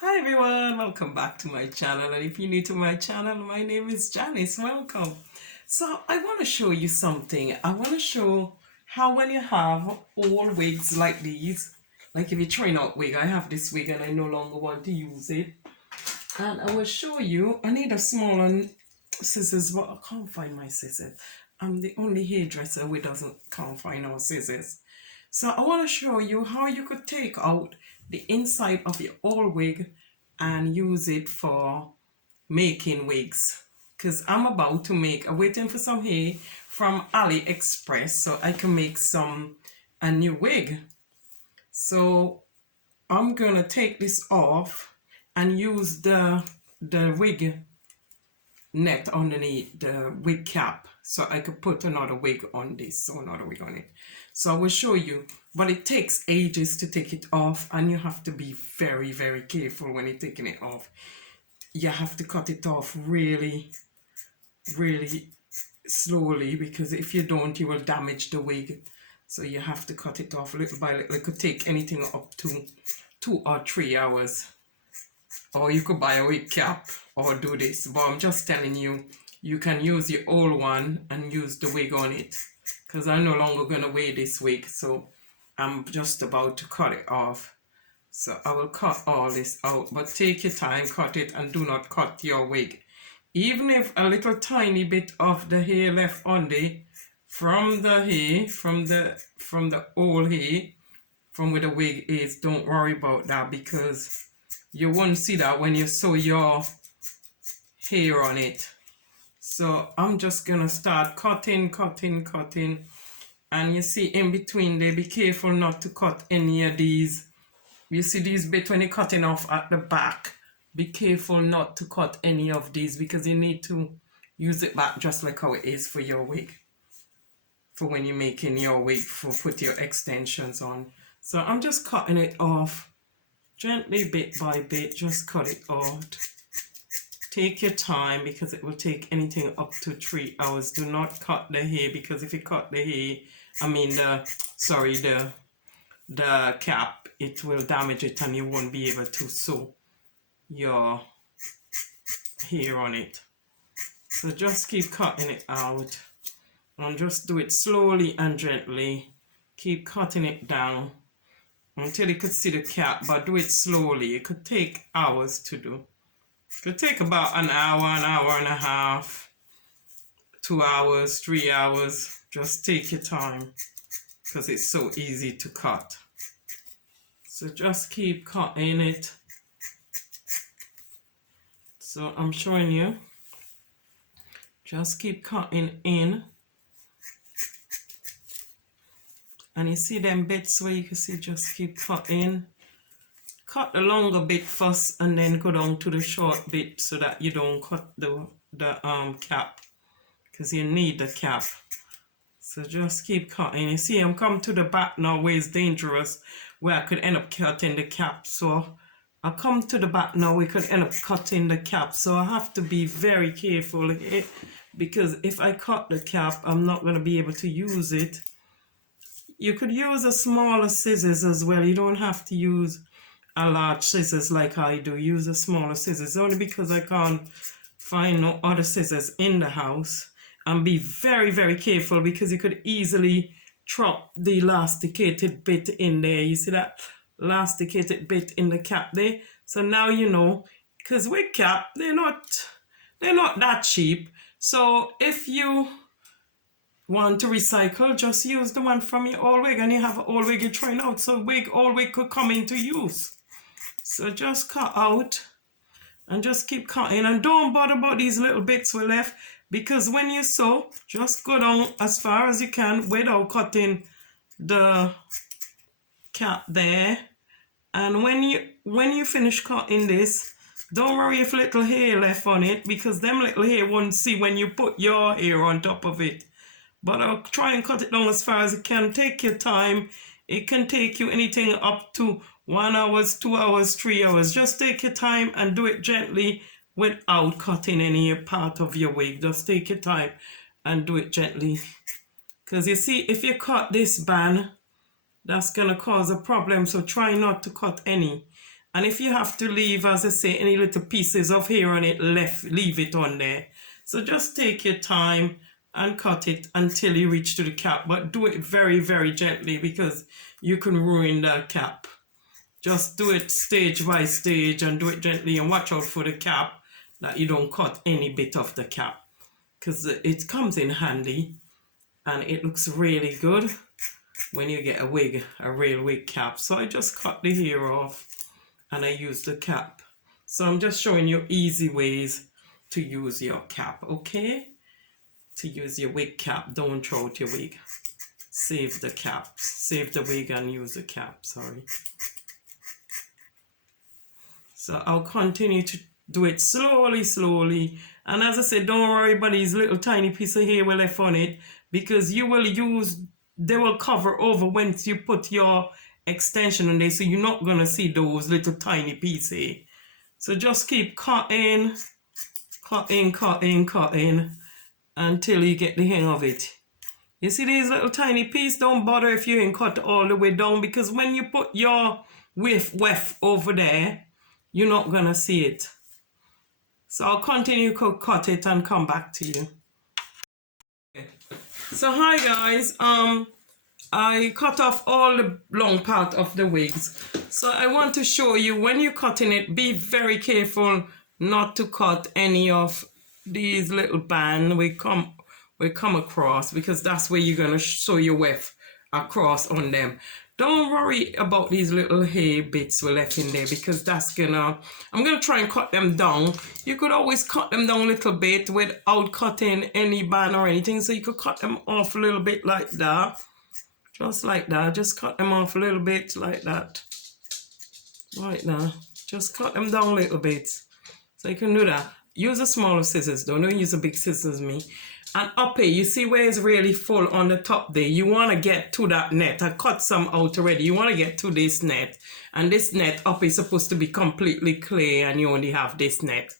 Hi everyone, welcome back to my channel, and if you're new to my channel, my name is Janice. Welcome. So I want to show you something. I want to show how when you have all wigs like these, like if you're trying out wig, I have this wig and I no longer want to use it, and I will show you. I need a smaller scissors, but I can't find my scissors. I'm the only hairdresser who can't find our scissors. So I want to show you how you could take out the inside of your old wig and use it for making wigs. Because I'm about to I'm waiting for some hair from AliExpress so I can make a new wig. So I'm gonna take this off and use the wig net underneath the wig cap so I could put another wig on this, so another wig on it. So I will show you, but it takes ages to take it off, and you have to be very, very careful when you're taking it off. You have to cut it off really, really slowly, because if you don't, you will damage the wig. So you have to cut it off little by little. It could take anything up to 2 or 3 hours. Or you could buy a wig cap or do this, but I'm just telling you, you can use your old one and use the wig on it, because I'm no longer going to wear this wig, so I'm just about to cut it off. So I will cut all this out, but take your time, cut it, and do not cut your wig. Even if a little tiny bit of the hair left on there from the hair, from the old hair, from where the wig is, don't worry about that, because you won't see that when you sew your hair on it. So I'm just gonna start cutting, and you see in between there, be careful not to cut any of these. You see these bits when you're cutting off at the back, be careful not to cut any of these, because you need to use it back just like how it is for your wig, for when you're making your wig, for put your extensions on. So I'm just cutting it off gently, bit by bit. Just cut it out. Take your time, because it will take anything up to 3 hours. Do not cut the hair, because if you cut the hair, the cap, it will damage it and you won't be able to sew your hair on it. So just keep cutting it out, and just do it slowly and gently. Keep cutting it down until you could see the cap, but do it slowly. It could take hours to do. It could take about an hour and a half, 2 hours, 3 hours. Just take your time, because it's so easy to cut. So just keep cutting it. So I'm showing you. Just keep cutting in. And you see them bits where you can see, just keep cutting. Cut the longer bit first and then go down to the short bit, so that you don't cut the cap, because you need the cap. So just keep cutting. You see I'm come to the back now where it's dangerous, where I could end up cutting the cap. So I come to the back now, we could end up cutting the cap. So I have to be very careful, because if I cut the cap, I'm not going to be able to use it. You could use a smaller scissors as well. You don't have to use a large scissors like I do. Use a smaller scissors, only because I can't find no other scissors in the house. And be very, very careful, because you could easily drop the elasticated bit in there. You see that elasticated bit in the cap there? So now you know, because wig cap, they're not that cheap. So if you want to recycle, just use the one from your old wig, and you have an old wig you're trying out, so old wig could come into use. So just cut out and just keep cutting, and don't bother about these little bits we left, because when you sew, just go down as far as you can without cutting the cap there. And when you finish cutting this, don't worry if little hair left on it, because them little hair won't see when you put your hair on top of it. But I'll try and cut it down as far as you can. Take your time. It can take you anything up to 1 hour, 2 hours, 3 hours. Just take your time and do it gently without cutting any part of your wig. Just take your time and do it gently. Because you see, if you cut this band, that's going to cause a problem. So try not to cut any. And if you have to leave, as I say, any little pieces of hair on it left, leave it on there. So just take your time and cut it until you reach to the cap, but do it very, very gently because you can ruin the cap. Just do it stage by stage and do it gently, and watch out for the cap that you don't cut any bit of the cap, because it comes in handy and it looks really good when you get a wig, a real wig cap. So I just cut the hair off and I use the cap. So I'm just showing you easy ways to use your cap, okay? To use your wig cap. Don't throw out your wig. Save the cap. Save the wig and use the cap, sorry. So I'll continue to do it slowly, slowly. And as I said, don't worry about these little tiny piece of hair we left on it, because you will use, they will cover over once you put your extension on there, so you're not going to see those little tiny pieces. So just keep cutting, cutting, cutting, cutting until you get the hang of it. You see these little tiny pieces? Don't bother if you ain't cut all the way down, because when you put your weft over there, you're not gonna see it. So I'll continue to cut it and come back to you. Okay. So hi guys, I cut off all the long part of the wigs. So I want to show you, when you're cutting it, be very careful not to cut any of these little bands we come across, because that's where you're gonna sew your weft across on them. Don't worry about these little hair bits we left in there, because that's gonna, I'm gonna try and cut them down. You could always cut them down a little bit without cutting any band or anything. So you could cut them off a little bit like that. Just like that. Just cut them off a little bit like that. Like that. Just cut them down a little bit. So you can do that. Use a smaller scissors though. Don't use a big scissors, me. And up here, you see where it's really full on the top there. You want to get to that net. I cut some out already. You want to get to this net. And this net up is supposed to be completely clear, and you only have this net.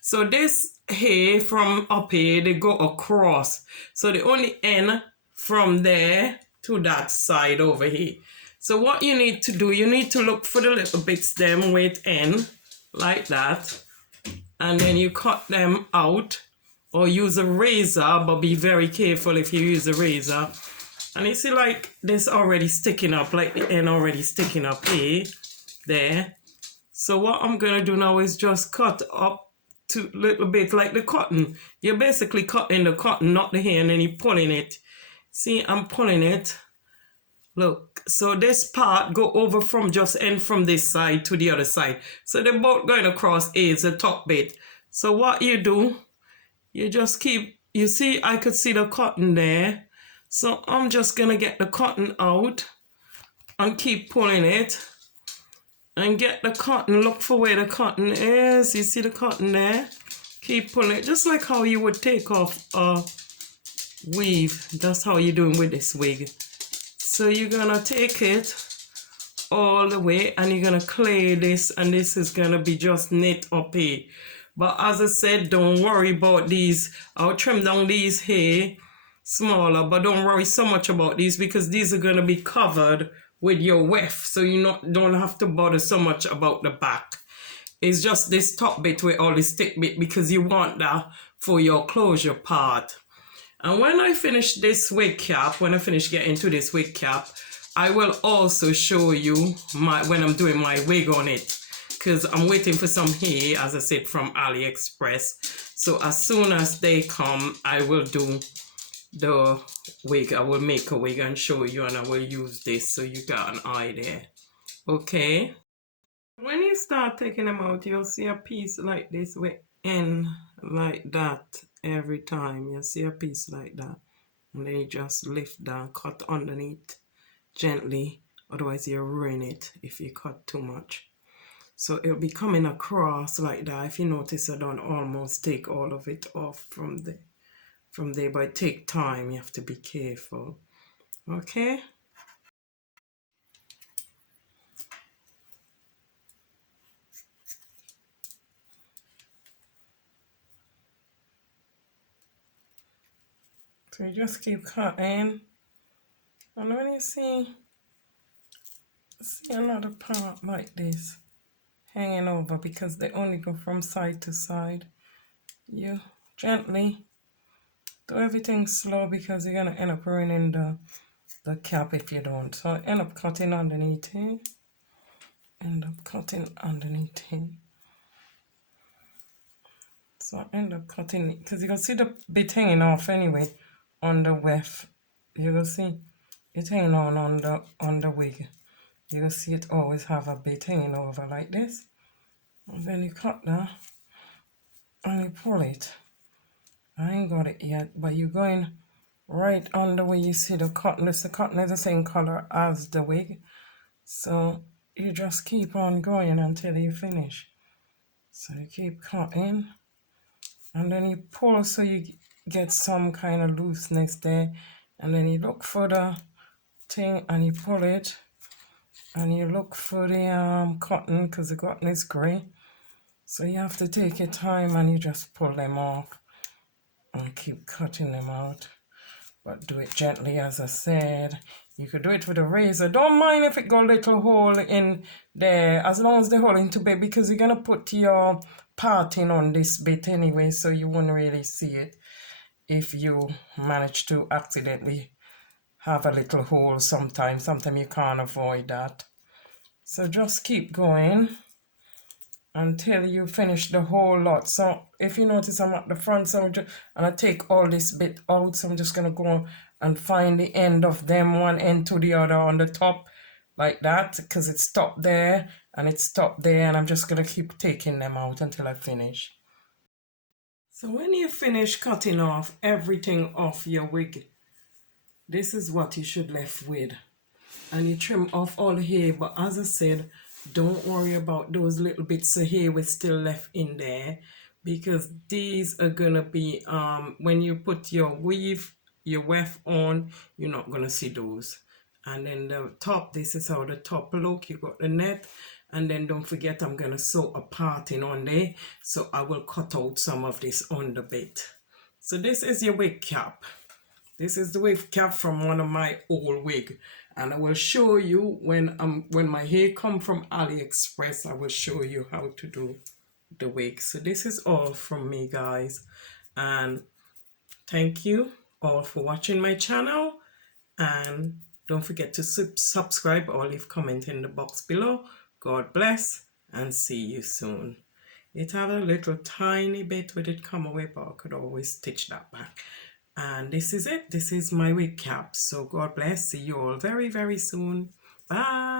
So this hair from up here, they go across. So they only end from there to that side over here. So what you need to do, you need to look for the little bits them where it end, like that. And then you cut them out. Or use a razor, but be very careful if you use a razor. And you see like this already sticking up, like the end already sticking up here, there. So what I'm gonna do now is just cut up to a little bit like the cotton. You're basically cutting the cotton, not the hair, and then you're pulling it. See, I'm pulling it. Look, so this part go over from just end from this side to the other side. So they're both going across is the top bit. So what you do, you just keep, you see, I could see the cotton there. So I'm just going to get the cotton out and keep pulling it. And get the cotton, look for where the cotton is. You see the cotton there? Keep pulling it, just like how you would take off a weave. That's how you're doing with this wig. So you're going to take it all the way and you're going to clay this, and this is going to be just knit up here. But as I said, don't worry about these. I'll trim down these hair smaller, but don't worry so much about these, because these are going to be covered with your weft. So you don't have to bother so much about the back. It's just this top bit with all this thick bit, because you want that for your closure part. And when I finish this wig cap, when I finish getting to this wig cap, I will also show you when I'm doing my wig on it. Because I'm waiting for some hair, as I said, from AliExpress. So as soon as they come, I will do the wig. I will make a wig and show you, and I will use this so you got an idea. Okay. When you start taking them out, you'll see a piece like this will end like that every time. You'll see a piece like that. And then you just lift down, cut underneath gently. Otherwise, you'll ruin it if you cut too much. So it'll be coming across like that. If you notice, I don't almost take all of it off from there, but it takes time. You have to be careful. Okay? So you just keep cutting. And when you see another part like this, hanging over because they only go from side to side. You gently do everything slow because you're gonna end up ruining the cap if you don't. So I end up cutting underneath it. End up cutting underneath it. So I end up cutting it because you can see the bit hanging off anyway on the weft. You will see it hanging on the wig. You will see it always have a bit hanging over like this. And then you cut that and you pull it. I ain't got it yet, but you're going right under where you see the cotton. The cotton is the same color as the wig. So you just keep on going until you finish. So you keep cutting and then you pull so you get some kind of looseness there, and then you look for the thing and you pull it, and you look for the cotton because the cotton is gray. So you have to take your time and you just pull them off and keep cutting them out. But do it gently, as I said. You could do it with a razor. Don't mind if it got a little hole in there, as long as the hole into bit, because you're going to put your parting on this bit anyway, so you won't really see it if you manage to accidentally have a little hole sometimes. Sometimes you can't avoid that. So just keep going until you finish the whole lot. So if you notice, I'm at the front, so and I take all this bit out, so I'm just gonna go and find the end of them, one end to the other on the top like that, because it stopped there and it stopped there, and I'm just gonna keep taking them out until I finish. So when you finish cutting off everything off your wig, this is what you should left with. And you trim off all the hair, but as I said, don't worry about those little bits of hair with still left in there, because these are gonna be when you put your weft on, you're not gonna see those. And then the top, this is how the top look. You got the net, and then don't forget I'm gonna sew a parting on there, so I will cut out some of this on the bit. So this is your wig cap. This is the wig cap from one of my old wig, and I will show you when my hair come from AliExpress. I will show you how to do the wig. So this is all from me, guys, and thank you all for watching my channel, and don't forget to subscribe or leave comment in the box below. God bless, and see you soon. It had a little tiny bit where it come away, but I could always stitch that back. And this is it. This is my wig cap. So God bless. See you all very, very soon. Bye.